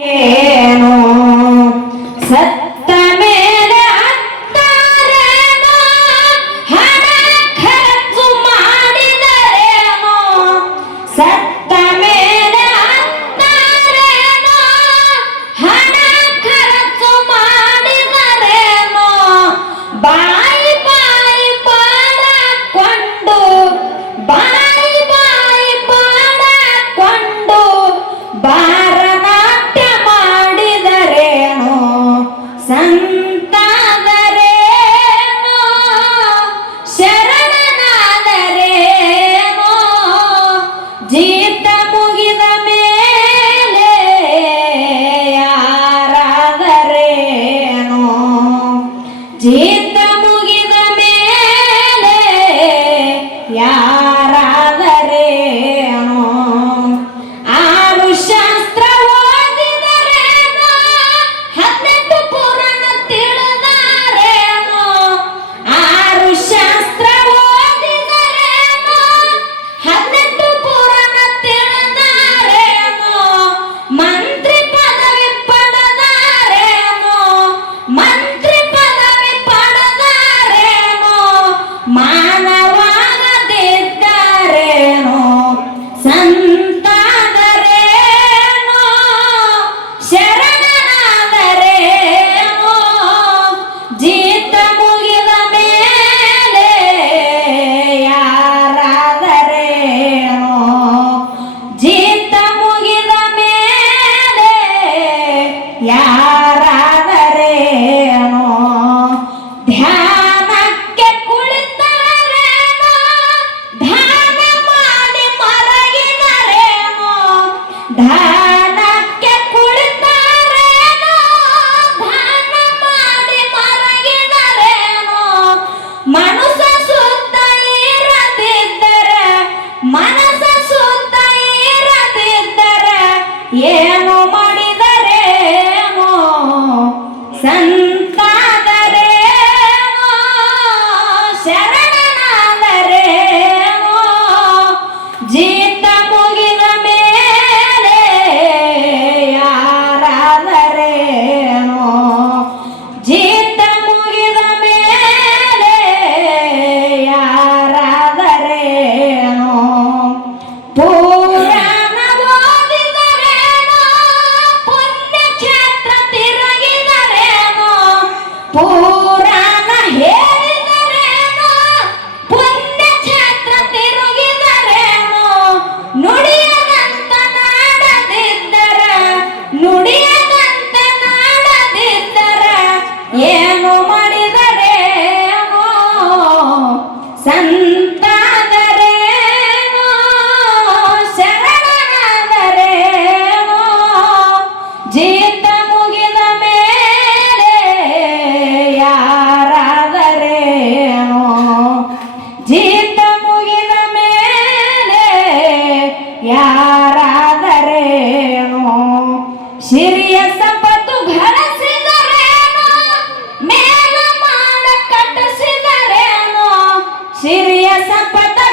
ಏನು ಸತ್ತ ಮೇಲೆ ಅತ್ತಾರೇನೋ ಹಣ ಖರ್ಚು ಮಾಡಿದರೇನೋ ಸತ್ತ ಮೇಲೆ ಅತ್ತಾರೇನೋ ಹಣ ಖರ್ಚು ಮಾಡಿದರೇನೋ ಬಾಯಿ ಬಾಯಿ ಪಾಡಕೊಂಡು ಬಾಯಿ ಬಾಯಿ ಪಾಡಕೊಂಡು ಬಾರನಾಟ್ಯ ಮಾಡಿದರೇನೋ ಸಂತಾದರೇನೋ ಶರಣನಾದರೇನೋ ಜೀತ ಮುಗಿದ ಮೇಲೆ ಯಾರಾದರೇನೋ ಜೀತ ಮುಗಿದ ಮೇಲೆ ಯಾರಾದರೇನೋ ಆರು ಶಾಸ್ತ್ರ ಓದಿದರೇನೋ 18 ಪುರಾಣ ತಿಳಿದರೇನೋ ಆರು ಶಾಸ್ತ್ರ ಓದಿದರೇನೋ 18 ಪುರಾಣ ತಿಳಿದರೇನೋ ಮಂತ್ರಿ ಪದವಿ ಪಡೆದರೇನೋ ಮಂತ್ರಿ ಪದವಿ ಪಡೆದರೇನೋ ಮಾನವಾಗದಿದ್ದರೇನೋ ಸಂತಾದರೇನೋ ಶರಣನಾದರೇನೋ ಜೀತ ಮುಗಿದ ಮೇಲೆ ಯಾರಾದರೇನೋ ಜೀತ ಮುಗಿದ ಮೇಲೆ ಯಾರಾದರೇನೋ ಧ್ಯಾನಕ್ಕೆ ಕುಳಿತರೇನೋ ಧ್ಯಾನ ಮಾಡಿ ಮರಗಿದರೇನೋ ಧ್ಯಾನಕ್ಕೆ ಕುಳಿತರೇನೋ ಧ್ಯಾನ ಮಾಡಿ ಮರಗಿದರೇನೋ ಮನಸ್ಸ ಸುತ್ತ ಇರದಿದ್ದರೆ ಮನಸ್ಸ ಸುತ್ತ ಇರದಿದ್ದರೆ ಏನು ಮಾಡಿದರೇನೋ ಸಂತಾದರೇನೋ ಶರಣನಾದರೇನೋ ಜೀತ ಮುಗಿದ ಮೇಲೆ ಯಾರಾದರೇನೋ ಜೀತ ಮುಗಿದ ಮೇಲೆ ಯಾರಾದರೇನೋ ಪುರಾಣ ಓದಿದರೇನೋ ಪುಣ್ಯಕ್ಷೇತ್ರ ತಿರುಗಿದರೇನೋ ಪುರಾಣ ಹೇಳಿದರೇನೋ ಪುಣ್ಯಕ್ಷೇತ್ರ ತಿರುಗಿದರೇನೋ ನುಡಿಯದಂತ ನಾಡದಿದ್ದರೆ ನುಡಿಯದಂತ ನಾಡದಿದ್ದರೆ ಏನು ಮಾಡಿದರೇನೋ ಸಂತಾದರೇನೋ ಶರಣನಾದರೇನೋ ಜೀತ ಮುಗಿದ ಮೇಲೆ ಯಾರಾದರೇನೋ ಜೀತ ಮುಗಿದ ಮೇಲೆ ಯಾರಾದರೇನೋ ಸಿರಿಯ ಸಂಪತ್ತು ಗಳಿಸಿದರೇನೋ ಮೇಲ ಮಾಡ ಕಟ್ಟಿಸಿದರೇನೋ ಸಿರಿಯ ಸಂಪತ್ತು